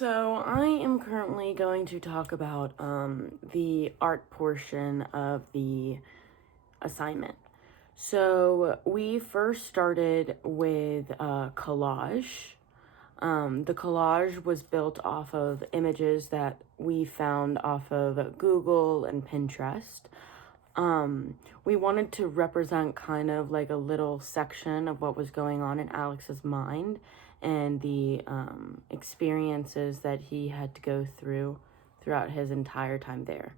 So I am currently going to talk about the art portion of the assignment. So we first started with collage. The collage was built off of images that we found off of Google and Pinterest. We wanted to represent kind of like a little section of what was going on in Alex's mind and the experiences that he had to go throughout his entire time there.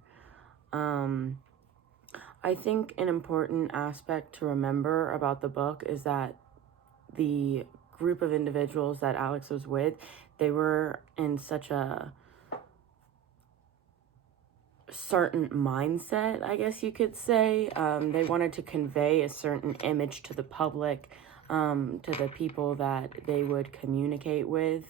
I think an important aspect to remember about the book is that the group of individuals that Alex was with, they were in such a certain mindset, I guess you could say. They wanted to convey a certain image to the public, to the people that they would communicate with.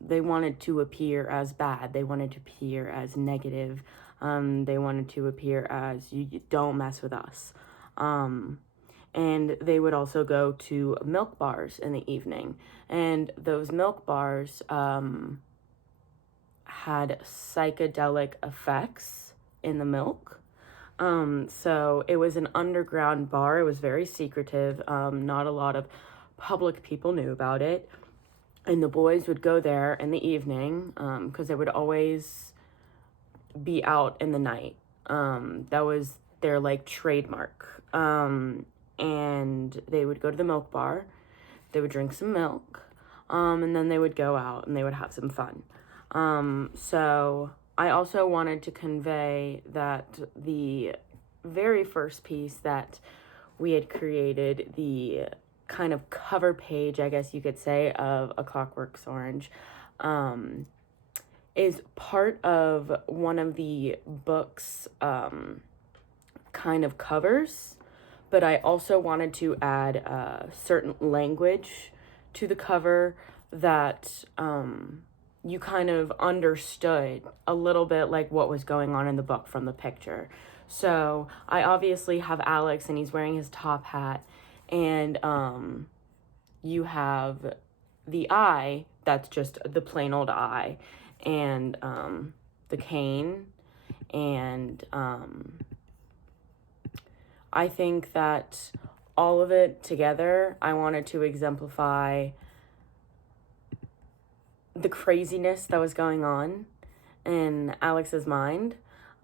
They wanted to appear as bad. They wanted to appear as negative. They wanted to appear as, you don't mess with us. And they would also go to milk bars in the evening. And those milk bars had psychedelic effects in the milk. So it was an underground bar. It was very secretive. Not a lot of public people knew about it. And the boys would go there in the evening because they would always be out in the night. That was their like trademark. And they would go to the milk bar. They would drink some milk. And then they would go out and they would have some fun. So I also wanted to convey that the very first piece that we had created, the kind of cover page, I guess you could say, of A Clockwork Orange, is part of one of the book's kind of covers, but I also wanted to add certain language to the cover that you kind of understood a little bit like what was going on in the book from the picture. So I obviously have Alex and he's wearing his top hat, and you have the eye, that's just the plain old eye, and the cane, and I think that all of it together, I wanted to exemplify the craziness that was going on in Alex's mind.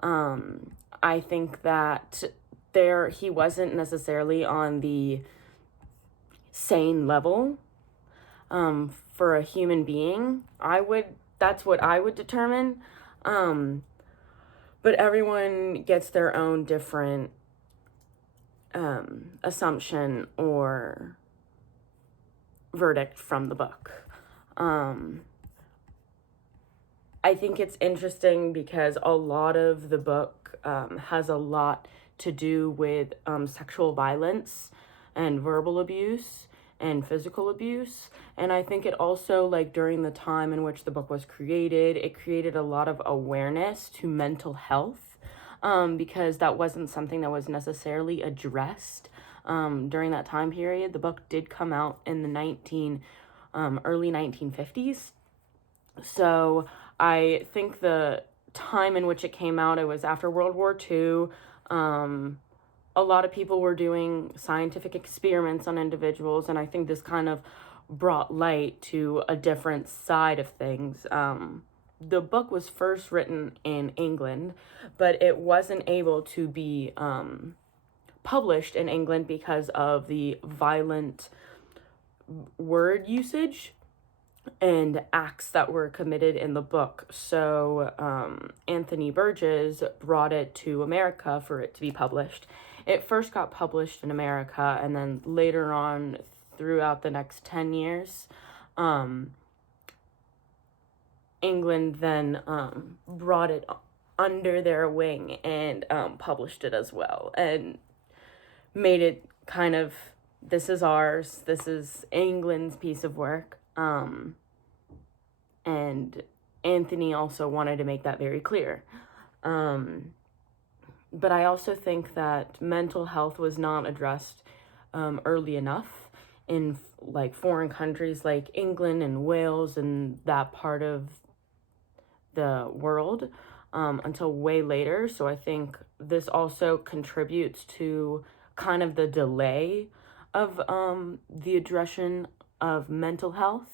I think that he wasn't necessarily on the sane level for a human being. That's what I would determine. But everyone gets their own different assumption or verdict from the book. I think it's interesting because a lot of the book has a lot to do with sexual violence and verbal abuse and physical abuse. And I think it also, like, during the time in which the book was created, it created a lot of awareness to mental health, because that wasn't something that was necessarily addressed during that time period. The book did come out in the early 1950s. So I think the time in which it came out, it was after World War II. A lot of people were doing scientific experiments on individuals, and I think this kind of brought light to a different side of things. The book was first written in England, but it wasn't able to be published in England because of the violent word usage and acts that were committed in the book. So Anthony Burgess brought it to America for it to be published. It first got published in America, and then later on, throughout the next 10 years, England then brought it under their wing and published it as well, and made it kind of, this is ours, this is England's piece of work. And Anthony also wanted to make that very clear. But I also think that mental health was not addressed early enough in like foreign countries like England and Wales and that part of the world until way later. So I think this also contributes to kind of the delay of the addressing of mental health.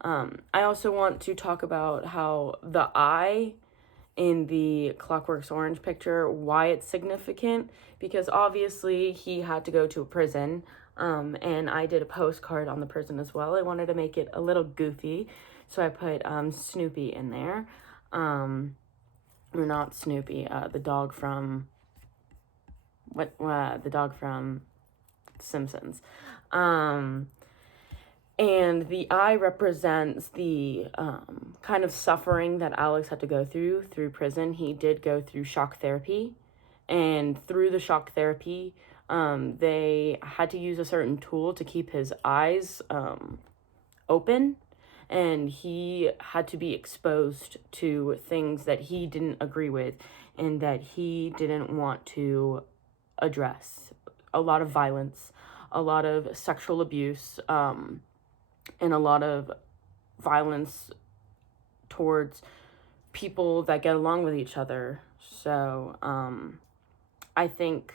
I also want to talk about how the eye in the Clockwork Orange picture, why it's significant, because obviously he had to go to a prison, and I did a postcard on the prison as well. I wanted to make it a little goofy, so I put Snoopy in there. Or not Snoopy, the dog from the dog from Simpsons. And the eye represents the kind of suffering that Alex had to go through prison. He did go through shock therapy. And through the shock therapy, they had to use a certain tool to keep his eyes open. And he had to be exposed to things that he didn't agree with and that he didn't want to address. A lot of violence, a lot of sexual abuse, and a lot of violence towards people that get along with each other. So I think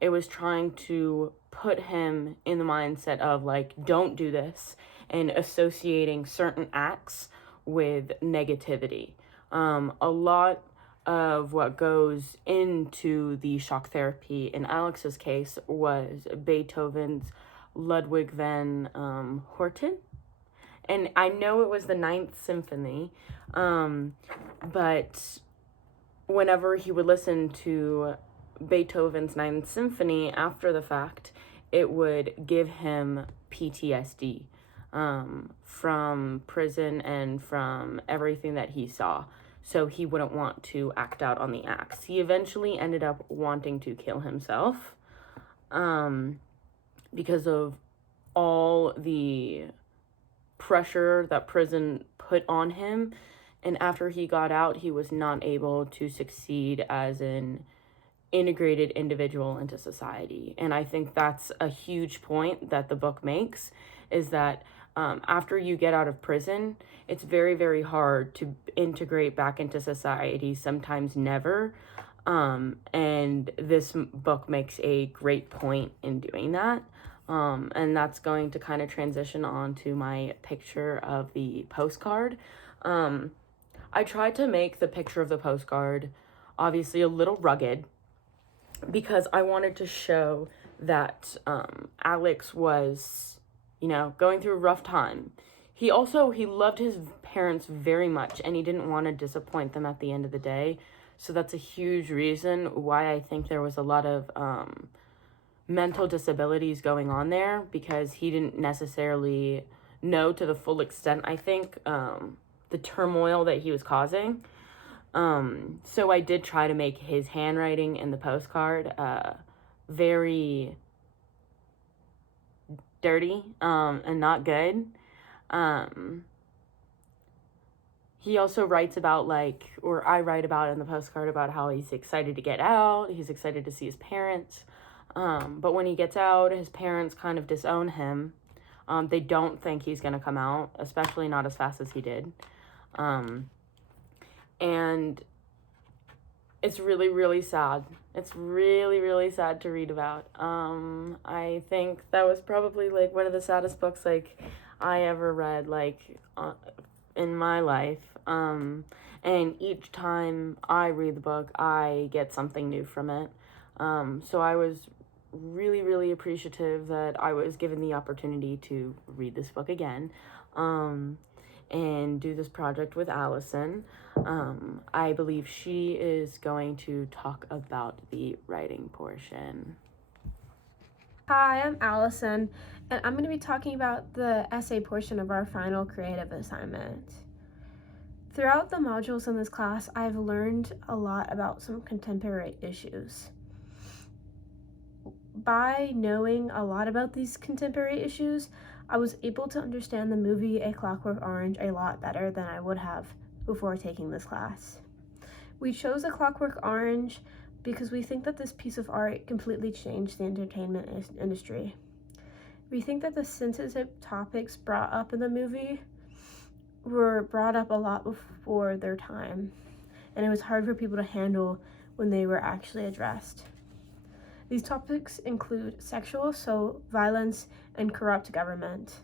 it was trying to put him in the mindset of like, don't do this, and associating certain acts with negativity. A lot of what goes into the shock therapy in Alex's case was Beethoven's Ludwig van Horten. And I know it was the Ninth Symphony, but whenever he would listen to Beethoven's Ninth Symphony after the fact, it would give him PTSD from prison and from everything that he saw. So he wouldn't want to act out on the acts. He eventually ended up wanting to kill himself because of all the pressure that prison put on him. And after he got out, he was not able to succeed as an integrated individual into society. And I think that's a huge point that the book makes, is that after you get out of prison, it's very, very hard to integrate back into society, sometimes never. And this book makes a great point in doing that. And that's going to kind of transition on to my picture of the postcard. I tried to make the picture of the postcard obviously a little rugged because I wanted to show that Alex was, going through a rough time. He loved his parents very much, and he didn't want to disappoint them at the end of the day. So that's a huge reason why I think there was a lot of mental disabilities going on there, because he didn't necessarily know to the full extent, I think, the turmoil that he was causing. So I did try to make his handwriting in the postcard very dirty and not good. He also writes about I write about in the postcard about how he's excited to get out, he's excited to see his parents. But when he gets out, his parents kind of disown him. They don't think he's going to come out, especially not as fast as he did. And it's really, really sad. It's really, really sad to read about. I think that was probably one of the saddest books I ever read in my life. And each time I read the book, I get something new from it. So I was really, really appreciative that I was given the opportunity to read this book again. And do this project with Allison. I believe she is going to talk about the writing portion. Hi, I'm Allison, and I'm going to be talking about the essay portion of our final creative assignment. Throughout the modules in this class, I've learned a lot about some contemporary issues. By knowing a lot about these contemporary issues, I was able to understand the movie A Clockwork Orange a lot better than I would have before taking this class. We chose A Clockwork Orange because we think that this piece of art completely changed the entertainment industry. We think that the sensitive topics brought up in the movie were brought up a lot before their time, and it was hard for people to handle when they were actually addressed. These topics include sexual assault, violence, and corrupt government.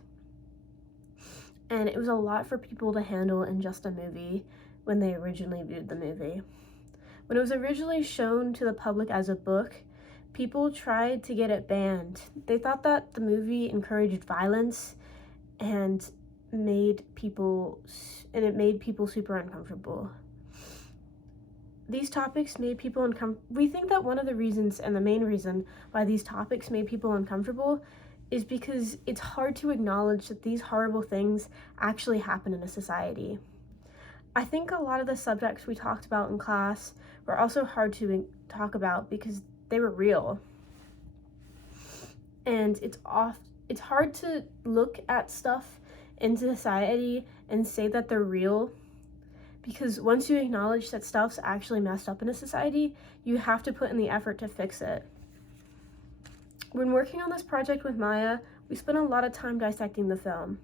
And it was a lot for people to handle in just a movie when they originally viewed the movie. When it was originally shown to the public as a book, people tried to get it banned. They thought that the movie encouraged violence and it made people super uncomfortable. These topics made people uncomfortable. We think that one of the reasons, and the main reason why these topics made people uncomfortable, is because it's hard to acknowledge that these horrible things actually happen in a society. I think a lot of the subjects we talked about in class were also hard to talk about because they were real. And it's hard to look at stuff in society and say that they're real, because once you acknowledge that stuff's actually messed up in a society, you have to put in the effort to fix it. When working on this project with Maya, we spent a lot of time dissecting the film.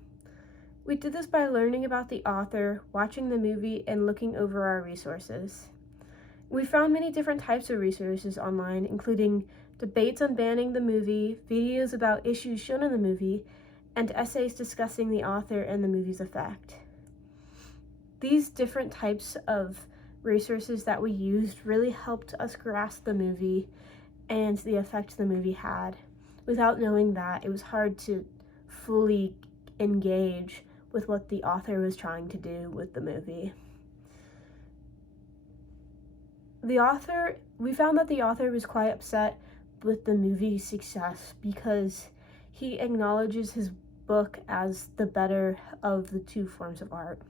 We did this by learning about the author, watching the movie, and looking over our resources. We found many different types of resources online, including debates on banning the movie, videos about issues shown in the movie, and essays discussing the author and the movie's effect. These different types of resources that we used really helped us grasp the movie and the effect the movie had. Without knowing that, it was hard to fully engage with what the author was trying to do with the movie. We found that the author was quite upset with the movie's success because he acknowledges his book as the better of the two forms of art.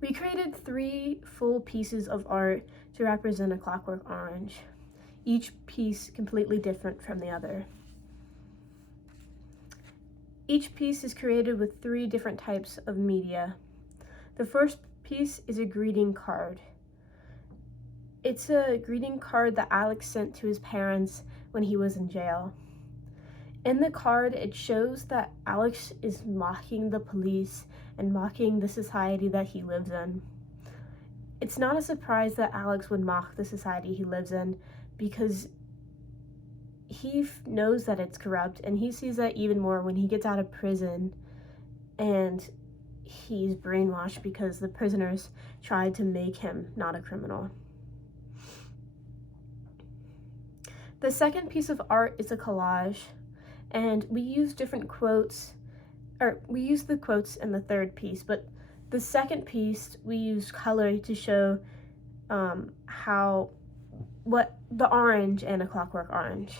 We created 3 full pieces of art to represent A Clockwork Orange, each piece completely different from the other. Each piece is created with 3 different types of media. The first piece is a greeting card. It's a greeting card that Alex sent to his parents when he was in jail. In the card, it shows that Alex is mocking the police and mocking the society that he lives in. It's not a surprise that Alex would mock the society he lives in because he knows that it's corrupt, and he sees that even more when he gets out of prison and he's brainwashed because the prisoners tried to make him not a criminal. The second piece of art is a collage, and we use different quotes, or we use the quotes in the third piece, but the second piece we use color to show what the orange in A Clockwork Orange.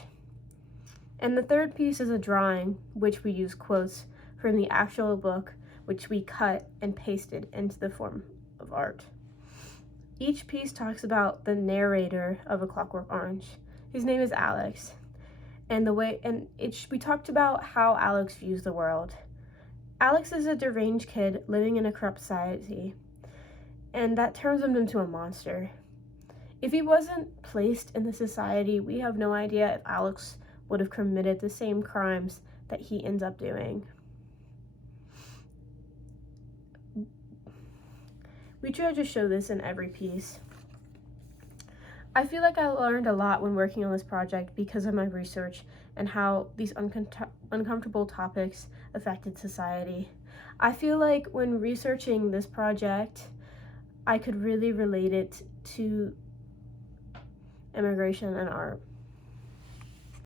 And the third piece is a drawing, which we use quotes from the actual book, which we cut and pasted into the form of art. Each piece talks about the narrator of A Clockwork Orange. His name is Alex. We talked about how Alex views the world. Alex is a deranged kid living in a corrupt society, and that turns him into a monster. If he wasn't placed in the society, we have no idea if Alex would have committed the same crimes that he ends up doing. We try to show this in every piece. I feel like I learned a lot when working on this project because of my research and how these uncomfortable topics affected society. I feel like when researching this project, I could really relate it to immigration and art.